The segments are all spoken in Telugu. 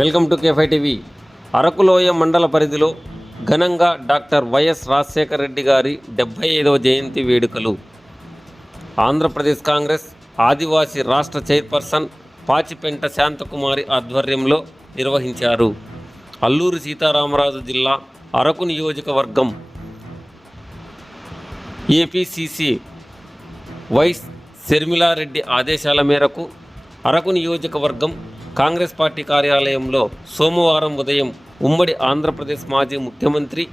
వెల్కమ్ టు కేఫై టీవీ. అరకులోయ మండల పరిధిలో ఘనంగా డాక్టర్ వైఎస్ రాజశేఖర రెడ్డి గారి 75వ జయంతి వేడుకలు ఆంధ్రప్రదేశ్ కాంగ్రెస్ ఆదివాసీ రాష్ట్ర చైర్పర్సన్ పాచిపెంట శాంతకుమారి ఆధ్వర్యంలో నిర్వహించారు. అల్లూరి సీతారామరాజు జిల్లా అరకు నియోజకవర్గం ఏపీసీసీ వైస్ శర్మిలారెడ్డి ఆదేశాల మేరకు అరకు నియోజకవర్గం కాంగ్రెస్ పార్టీ కార్యాలయంలో సోమవారం ఉదయం ఉమ్మడి ఆంధ్రప్రదేశ్ మాజీ ముఖ్యమంత్రి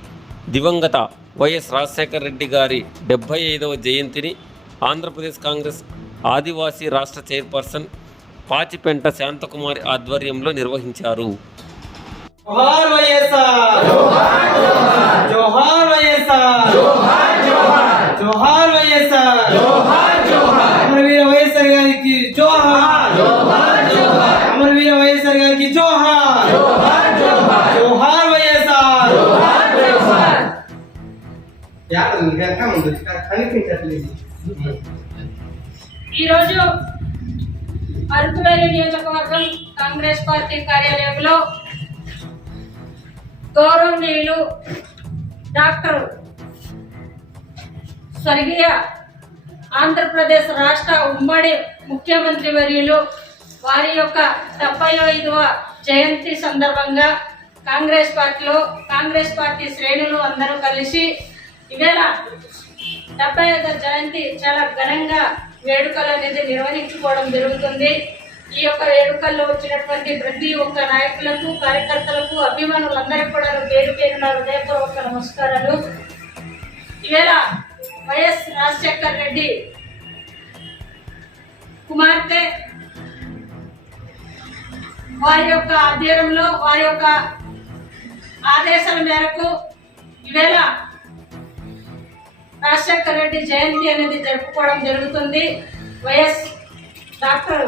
దివంగత వైఎస్ రాజశేఖర రెడ్డి గారి 75వ జయంతిని ఆంధ్రప్రదేశ్ కాంగ్రెస్ ఆదివాసీ రాష్ట్ర చైర్పర్సన్ పాచిపెంట శాంతకుమారి ఆధ్వర్యంలో నిర్వహించారు. జోహార్ వైఎస్ఆర్, జోహార్ జోహార్ వైఎస్ఆర్, జోహార్ జోహార్ జోహార్ వైఎస్ఆర్, జోహార్ జోహార్ అమరవీర వైఎస్ఆర్ గారికి జోహార్, జోహార్ జోహార్ అమరవీర వైఎస్ఆర్ గారికి జోహార్, జోహార్ జోహార్ జోహార్ వైఎస్ఆర్, జోహార్ జోహార్. కనిపించట్లేదు. ఈరోజు అరకులోయ నియోజకవర్గం కాంగ్రెస్ పార్టీ కార్యాలయంలో గౌరవనీయులు డాక్టర్ స్వర్గీయ ఆంధ్రప్రదేశ్ రాష్ట్ర ఉమ్మడి ముఖ్యమంత్రి వర్యులు వారి యొక్క 75వ జయంతి సందర్భంగా కాంగ్రెస్ పార్టీ శ్రేణులు అందరూ కలిసి ఇవేళ 75వ జయంతి చాలా ఘనంగా వేడుకలు అనేది నిర్వహించుకోవడం జరుగుతుంది. ఈ యొక్క వేడుకల్లో వచ్చినటువంటి ప్రతి ఒక్క నాయకులకు, కార్యకర్తలకు, అభిమానులందరికీ కూడా పేరు పేరున హృదయపూర్వక నమస్కారాలు. ఈవేళ వైఎస్ రాజశేఖర రెడ్డి కుమార్తె వారి యొక్క ఆధ్వర్యంలో, వారి యొక్క ఆదేశాల మేరకు ఈవేళ రాజశేఖర రెడ్డి జయంతి అనేది జరుపుకోవడం జరుగుతుంది. వైఎస్ డాక్టర్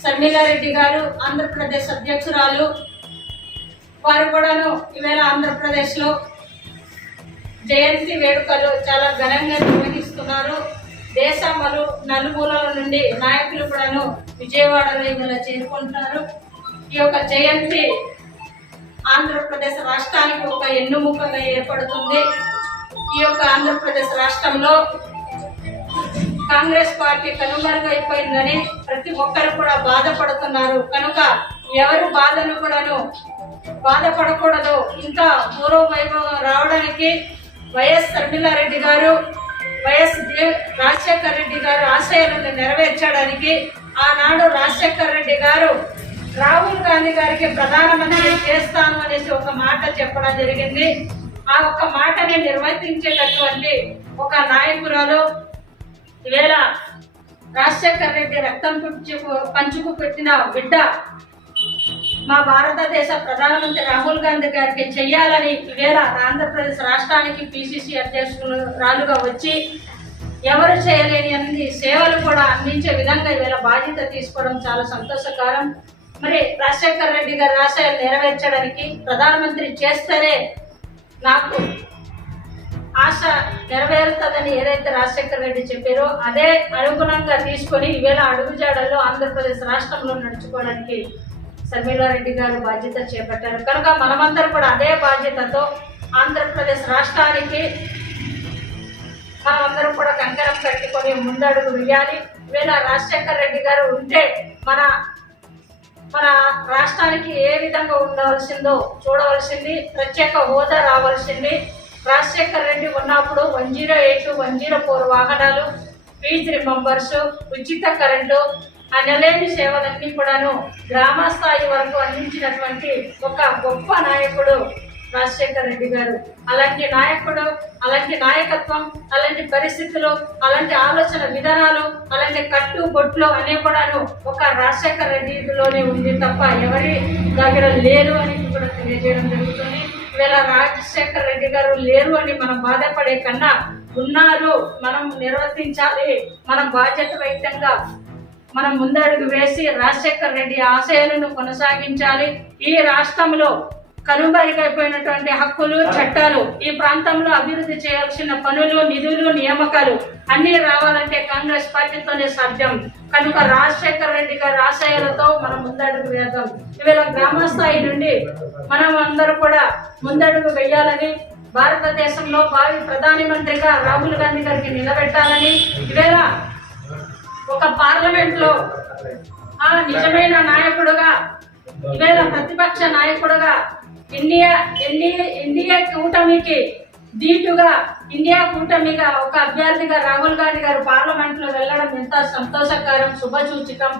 శర్మిలారెడ్డి గారు ఆంధ్రప్రదేశ్ అధ్యక్షురాలు, వారు కూడాను ఈవేళ ఆంధ్రప్రదేశ్లో జయంతి వేడుకలు చాలా ఘనంగా నిర్వహిస్తున్నారు. దేశ నలుమూలల నుండి నాయకులు కూడాను విజయవాడలో ఇవాళ చేరుకుంటున్నారు. ఈ యొక్క జయంతి ఆంధ్రప్రదేశ్ రాష్ట్రానికి ఒక ఎన్నుముకగా ఏర్పడుతుంది. ఈ యొక్క ఆంధ్రప్రదేశ్ రాష్ట్రంలో కాంగ్రెస్ పార్టీ కనుమరుగైపోయిందని ప్రతి ఒక్కరు కూడా బాధపడుతున్నారు. కనుక ఎవరు బాధను కూడాను బాధపడకూడదు. ఇంకా పూర్వ వైభవం రావడానికి వైఎస్ శర్మిలారెడ్డి గారు, వైఎస్ రాజశేఖర రెడ్డి గారు ఆశయాలను నెరవేర్చడానికి ఆనాడు రాజశేఖర రెడ్డి గారు రాహుల్ గాంధీ గారికి ప్రధానమంత్రి చేస్తాను అనేసి ఒక మాట చెప్పడం జరిగింది. ఆ ఒక్క మాటని నిర్వర్తించేటటువంటి ఒక నాయకురాలు ఈవేళ రాజశేఖర రెడ్డి రక్తం పంచుకు పెట్టిన బిడ్డ మా భారతదేశ ప్రధానమంత్రి రాహుల్ గాంధీ గారికి చెయ్యాలని ఈవేళ ఆంధ్రప్రదేశ్ రాష్ట్రానికి పిసిసి అధ్యక్షురాలుగా వచ్చి ఎవరు చేయలేని అన్ని సేవలు కూడా అందించే విధంగా ఈవేళ బాధ్యత తీసుకోవడం చాలా సంతోషకరం. మరి రాజశేఖర రెడ్డి గారి ఆశయాలు నెరవేర్చడానికి ప్రధానమంత్రి చేస్తేనే నాకు ఆశ నెరవేరుతుందని ఏదైతే రాజశేఖర రెడ్డి చెప్పారో అదే అనుగుణంగా తీసుకొని ఈవేళ అడుగుజాడల్లో ఆంధ్రప్రదేశ్ రాష్ట్రంలో నడుచుకోవడానికి శర్మిలారెడ్డి గారు బాధ్యత చేపట్టారు. కనుక మనమందరం కూడా అదే బాధ్యతతో ఆంధ్రప్రదేశ్ రాష్ట్రానికి మనమందరం కూడా కంకణం కట్టుకొని ముందడుగు వేయాలి. ఈవేళ రాజశేఖర రెడ్డి గారు ఉంటే మన రాష్ట్రానికి ఏ విధంగా ఉండవలసిందో చూడవలసింది, ప్రత్యేక హోదా రావాల్సింది. రాజశేఖర రెడ్డి ఉన్నప్పుడు 108, 104 వాహనాలు, ఫీజు రిమెంబర్స్, ఉచిత కరెంటు, అనలేని సేవలన్నీ కూడాను గ్రామ స్థాయి వరకు అందించినటువంటి ఒక గొప్ప నాయకుడు రాజశేఖర రెడ్డి గారు. అలాంటి నాయకుడు, అలాంటి నాయకత్వం, అలాంటి పరిస్థితులు, అలాంటి ఆలోచన విధానాలు, అలాంటి కట్టుబొట్లు అనే కూడాను ఒక రాజశేఖర రెడ్డిలోనే ఉంది తప్ప ఎవరి దగ్గర లేరు అని కూడా తెలియజేయడం జరుగుతుంది. ఈవేళ రాజశేఖర రెడ్డి గారు లేరు అని మనం బాధపడే కన్నా ఉన్నారు, మనం నిర్వర్తించాలి, మనం బాధ్యతాయుతంగా మనం ముందడుగు వేసి రాజశేఖర రెడ్డి ఆశయాలను కొనసాగించాలి. ఈ రాష్ట్రంలో కనుమరుగైపోయినటువంటి హక్కులు, చట్టాలు, ఈ ప్రాంతంలో అభివృద్ధి చేయాల్సిన పనులు, నిధులు, నియామకాలు అన్ని రావాలంటే కాంగ్రెస్ పార్టీతోనే సాధ్యం. కనుక రాజశేఖర రెడ్డి గారి ఆశయాలతో మనం ముందడుగు వేద్దాం. ఇవాళ గ్రామ స్థాయి నుండి మనం అందరూ కూడా ముందడుగు వేయాలని, భారతదేశంలో భావి ప్రధాని మంత్రిగా రాహుల్ గాంధీ గారికి నిలబెట్టాలని, ఇవేళ ఒక పార్లమెంట్ లో నిజమైన నాయకుడుగా, ఇవేళ ప్రతిపక్ష నాయకుడుగా ఇండియా కూటమికి దీటుగా, ఇండియా కూటమిగా ఒక అభ్యర్థిగా రాహుల్ గాంధీ గారు పార్లమెంట్ లో వెళ్ళడం ఎంత సంతోషకరం, శుభసూచకం.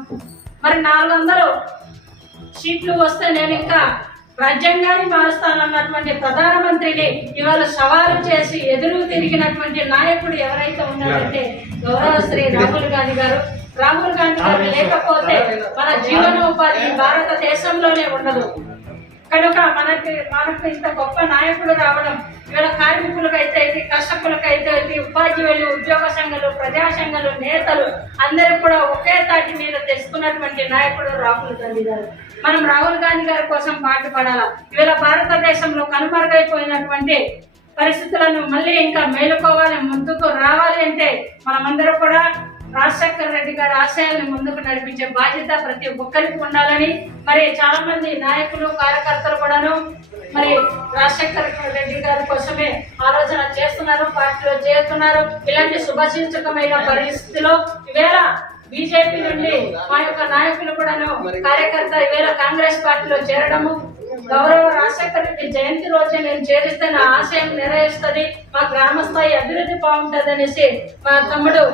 మరి 400 సీట్లు వస్తే నేను ఇంకా రాజ్యాంగాన్ని మారుస్తానన్నటువంటి ప్రధానమంత్రిని ఇవాళ సవాలు చేసి ఎదురు తిరిగినటువంటి నాయకుడు ఎవరైతే ఉన్నారంటే గౌరవ శ్రీ రాహుల్ గాంధీ గారు. రాహుల్ గాంధీ గారు లేకపోతే మన జీవనోపాధి భారతదేశంలోనే ఉండదు. కనుక మనకు ఇంత గొప్ప నాయకుడు రావడం, ఇవాళ కార్మికులకైతే, కర్షకులకైతే, ఉపాధ్యాయులు, ఉద్యోగ సంఘాలు, ప్రజా సంఘాలు, నేతలు అందరూ కూడా ఒకే తాటి మీద తెచ్చుకున్నటువంటి నాయకుడు రాహుల్ గాంధీ గారు. మనం రాహుల్ గాంధీ గారి కోసం పాటుపడాలా. ఇవాళ భారతదేశంలో కనుమరుగైపోయినటువంటి పరిస్థితులను మళ్ళీ ఇంకా మేలుకోవాలి, ముందుకు రావాలి అంటే మనమందరూ కూడా రాజశేఖర రెడ్డి గారి ఆశయాలను ముందుకు నడిపించే బాధ్యత ప్రతి ఒక్కరికి ఉండాలని, మరి చాలా మంది నాయకులు, కార్యకర్తలు కూడాను మరి రాజశేఖర రెడ్డి గారి కోసమే ఆలోచన చేస్తున్నారు, పార్టీలో చేరుతున్నారు. ఇలాంటి శుభసూచకమైన పరిస్థితిలో ఈవేళ బీజేపీ నుండి మా యొక్క నాయకులు కూడాను, కార్యకర్త ఈవేళ కాంగ్రెస్ పార్టీలో చేరడము, గౌరవ రాజశేఖర రెడ్డి జయంతి రోజే నేను చేరిస్తే నా ఆశయం నెరవేరుస్తుంది, మా గ్రామ స్థాయి అభివృద్ధి బాగుంటుంది అనేసి మా తమ్ముడు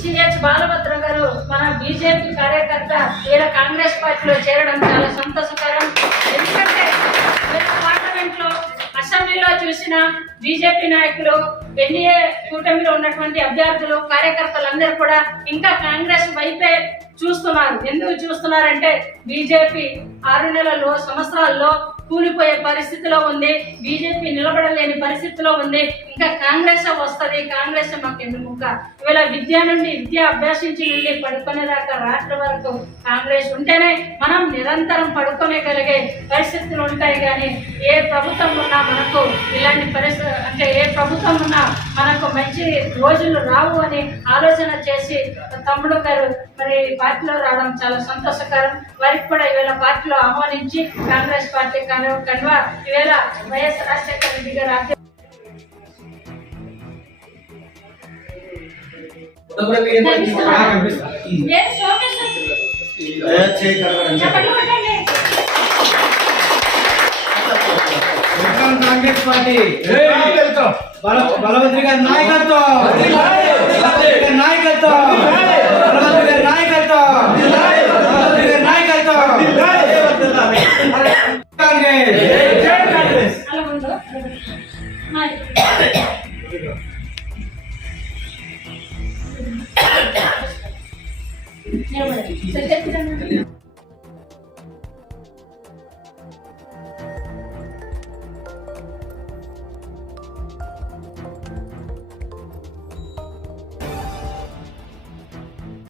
సిహెచ్ బాలభద్ర గారు మన బీజేపీ కార్యకర్త ఇలా కాంగ్రెస్ పార్టీలో చేరడం చాలా సంతోషకరం. ఎందుకంటే పార్లమెంట్ లో, అసెంబ్లీలో చూసిన బీజేపీ నాయకులు, ఎన్డీఏ కూటమిలో ఉన్నటువంటి అభ్యర్థులు, కార్యకర్తలందరూ కూడా ఇంకా కాంగ్రెస్ వైపే చూస్తున్నారు. ఎందుకు చూస్తున్నారంటే బీజేపీ 6 నెలల్లో, సంవత్సరాల్లో కూలిపోయే పరిస్థితిలో ఉంది, బీజేపీ నిలబడలేని పరిస్థితిలో ఉంది. ఇంకా కాంగ్రెస్ వస్తుంది, కాంగ్రెస్ మాకు ఎందుకు. ఇవాళ విద్య నుండి, విద్య అభ్యసించి నుండి పడుకునేదాకా రాష్ట్ర వరకు కాంగ్రెస్ ఉంటేనే మనం నిరంతరం పడుకోగలిగే పరిస్థితులు ఉంటాయి. కానీ ఏ ప్రభుత్వం ఉన్నా మనకు ఇలాంటి పరిస్థితి, అంటే ఏ ప్రభుత్వం ఉన్నా మనకు మంచి రోజులు రావు అని ఆలోచన చేసి తమ్ముడు గారు మరి పార్టీలో రావడం చాలా సంతోషకరం. వారికి కూడా ఈవేళ పార్టీలో ఆహ్వానించి కాంగ్రెస్ పార్టీ కన్వా ఈవేళ వైఎస్ రాజశేఖర రెడ్డి గారు కాంగ్రెస్ పార్టీ బలభద్ర గారి నాయకత్వం, నాయకత్వం, నాయకత్వం, కాంగ్రెస్